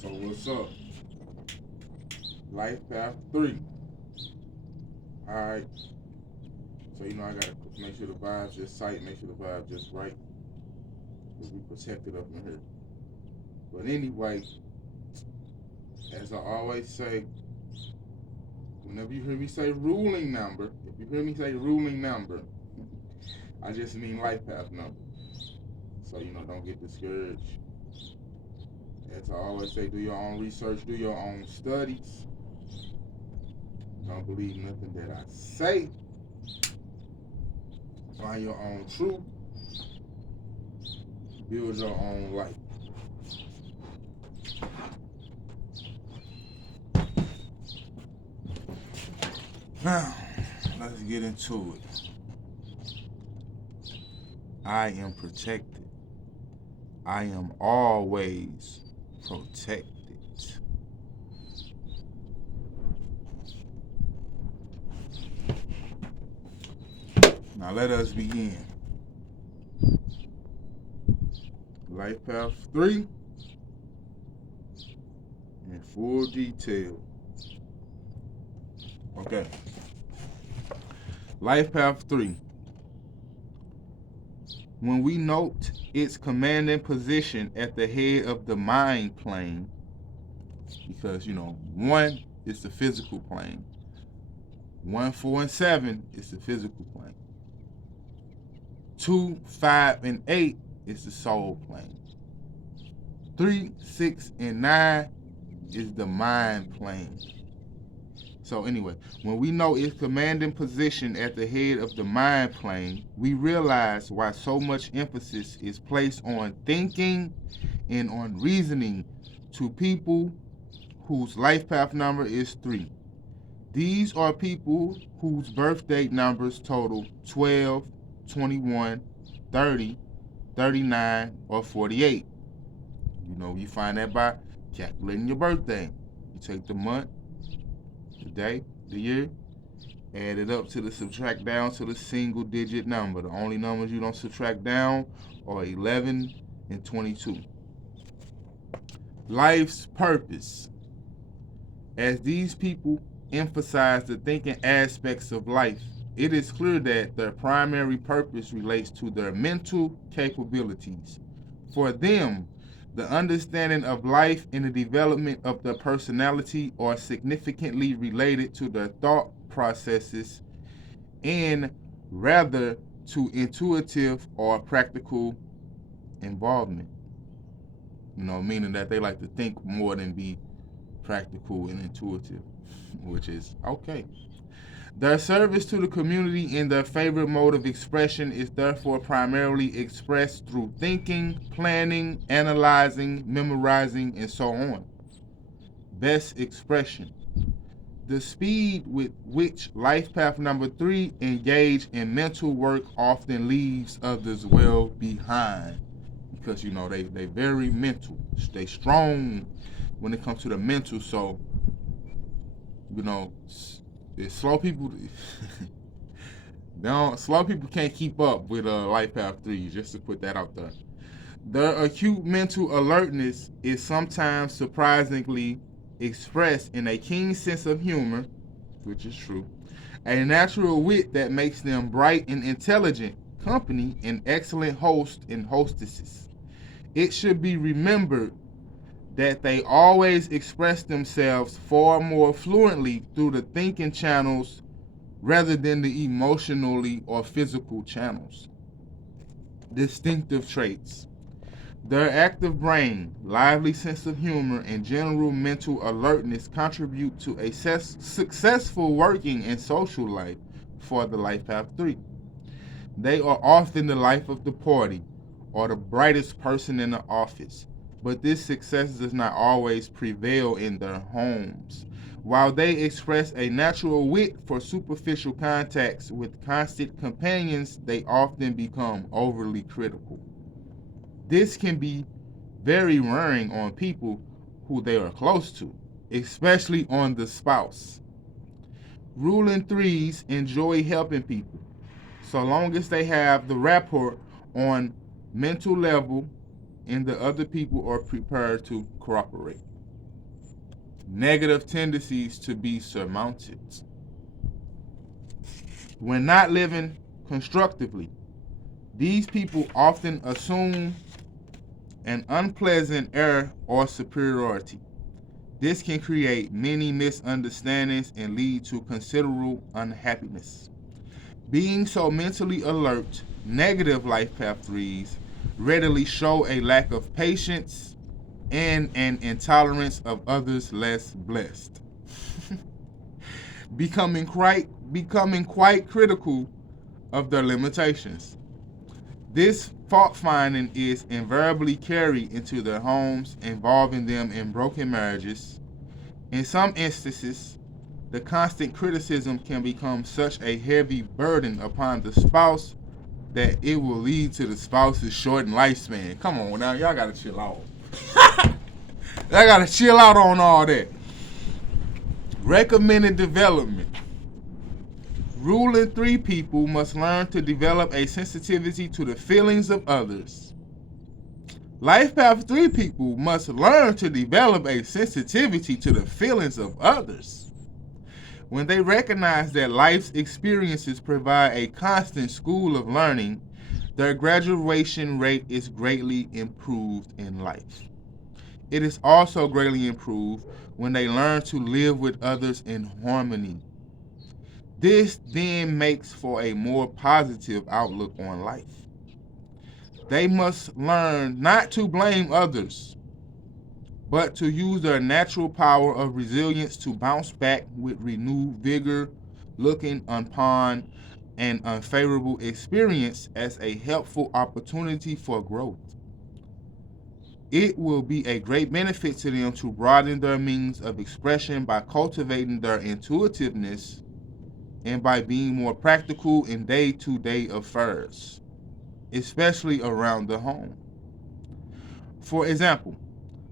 So what's up? Life path 3. Alright. So I gotta make sure the vibe's just tight, make sure the vibe's just right. Because we protected up in here. But anyway, as I always say, whenever you hear me say ruling number, if you hear me say ruling number, I just mean life path number. So don't get discouraged. As I always say, do your own research, do your own studies. Don't believe nothing that I say. Find your own truth. Build your own life. Now, let's get into it. I am protected. I am always protected. Now let us begin. Life path 3 in full detail. Okay. Life path 3. When we note its commanding position at the head of the mind plane, because 1 is the physical plane, 1, 4, and 7 is the physical plane, 2, 5, and 8 is the soul plane, 3, 6, and 9 is the mind plane. So anyway, when we know its commanding position at the head of the mind plane, we realize why so much emphasis is placed on thinking and on reasoning to people whose life path number is 3. These are people whose birth date numbers total 12, 21, 30, 39, or 48. You find that by calculating your birthday. You take the month, the day, the year, add it up to the subtract down to the single digit number. The only numbers you don't subtract down are 11 and 22. Life's purpose. As these people emphasize the thinking aspects of life, it is clear that their primary purpose relates to their mental capabilities. For them, the understanding of life and the development of their personality are significantly related to their thought processes and rather to intuitive or practical involvement. Meaning that they like to think more than be practical and intuitive, which is okay. Their service to the community in their favorite mode of expression is therefore primarily expressed through thinking, planning, analyzing, memorizing, and so on. Best expression. The speed with which life path number 3 engage in mental work often leaves others well behind. Because they very mental. They strong when it comes to the mental, so it's slow people slow people can't keep up with life path 3, just to put that out there. Their acute mental alertness is sometimes surprisingly expressed in a keen sense of humor, which is true, a natural wit that makes them bright and intelligent company, and excellent hosts and hostesses. It should be remembered that they always express themselves far more fluently through the thinking channels rather than the emotionally or physical channels. Distinctive traits. Their active brain, lively sense of humor, and general mental alertness contribute to a successful working and social life for the Life Path 3. They are often the life of the party or the brightest person in the office, but this success does not always prevail in their homes. While they express a natural wit for superficial contacts with constant companions, they often become overly critical. This can be very wearing on people who they are close to, especially on the spouse. Ruling 3s enjoy helping people, so long as they have the rapport on mental level and the other people are prepared to cooperate. negative tendencies to be surmounted. When not living constructively, these people often assume an unpleasant air or superiority. This can create many misunderstandings and lead to considerable unhappiness. Being so mentally alert, negative life path threes readily show a lack of patience and an intolerance of others less blessed. becoming quite critical of their limitations. This fault finding is invariably carried into their homes, involving them in broken marriages. In some instances, the constant criticism can become such a heavy burden upon the spouse that it will lead to the spouse's shortened lifespan. Come on now, y'all gotta chill out. Y'all gotta chill out on all that. Recommended development. Ruling three people must learn to develop a sensitivity to the feelings of others. Life path three people must learn to develop a sensitivity to the feelings of others. When they recognize that life's experiences provide a constant school of learning, their graduation rate is greatly improved in life. It is also greatly improved when they learn to live with others in harmony. This then makes for a more positive outlook on life. They must learn not to blame others, but to use their natural power of resilience to bounce back with renewed vigor, looking upon an unfavorable experience as a helpful opportunity for growth. It will be a great benefit to them to broaden their means of expression by cultivating their intuitiveness and by being more practical in day-to-day affairs, especially around the home. For example,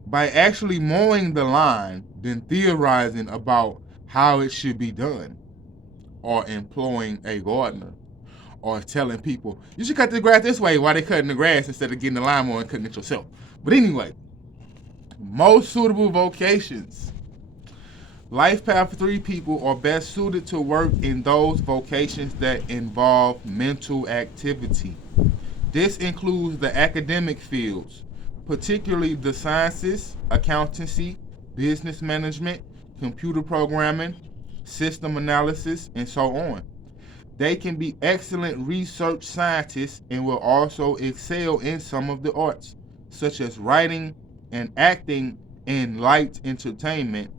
by actually mowing the lawn than theorizing about how it should be done, or employing a gardener, or telling people, you should cut the grass this way while they're cutting the grass instead of getting the lawnmower and cutting it yourself. But anyway, most suitable vocations. Life Path 3 people are best suited to work in those vocations that involve mental activity. This includes the academic fields, particularly the sciences, accountancy, business management, computer programming, system analysis, and so on. They can be excellent research scientists and will also excel in some of the arts, such as writing and acting in light entertainment,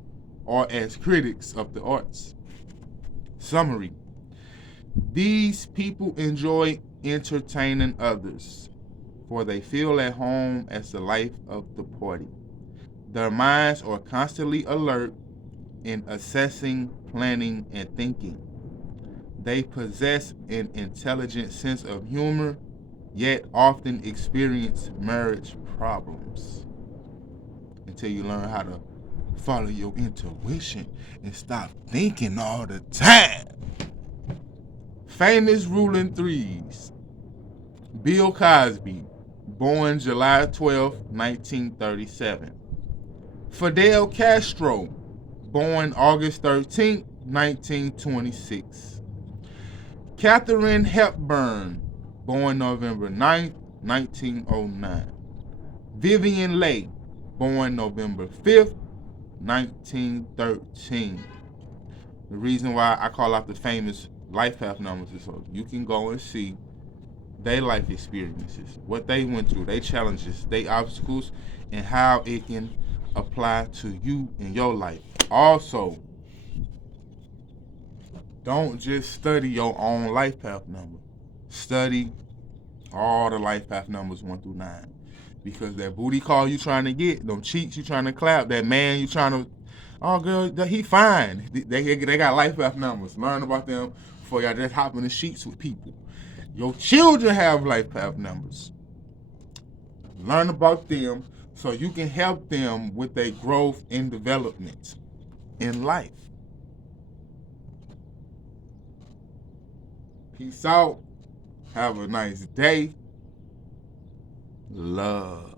or as critics of the arts. Summary. These people enjoy entertaining others, for they feel at home as the life of the party. Their minds are constantly alert in assessing, planning, and thinking. They possess an intelligent sense of humor, yet often experience marriage problems. Until you learn how to follow your intuition and stop thinking all the time. Famous ruling threes. Bill Cosby, born July 12, 1937. Fidel Castro, born August 13, 1926. Katharine Hepburn, born November 9, 1909. Vivian Leigh, born November 5th, 1913. The reason why I call out the famous life path numbers is so you can go and see their life experiences, what they went through, their challenges, their obstacles, and how it can apply to you in your life. Also, don't just study your own life path number. Study all the life path numbers 1 through 9. Because that booty call you trying to get, them cheeks you trying to clap, that man you trying to, oh girl, he fine. They got life path numbers. Learn about them before y'all just hop in the sheets with people. Your children have life path numbers. Learn about them so you can help them with their growth and development in life. Peace out. Have a nice day. Love.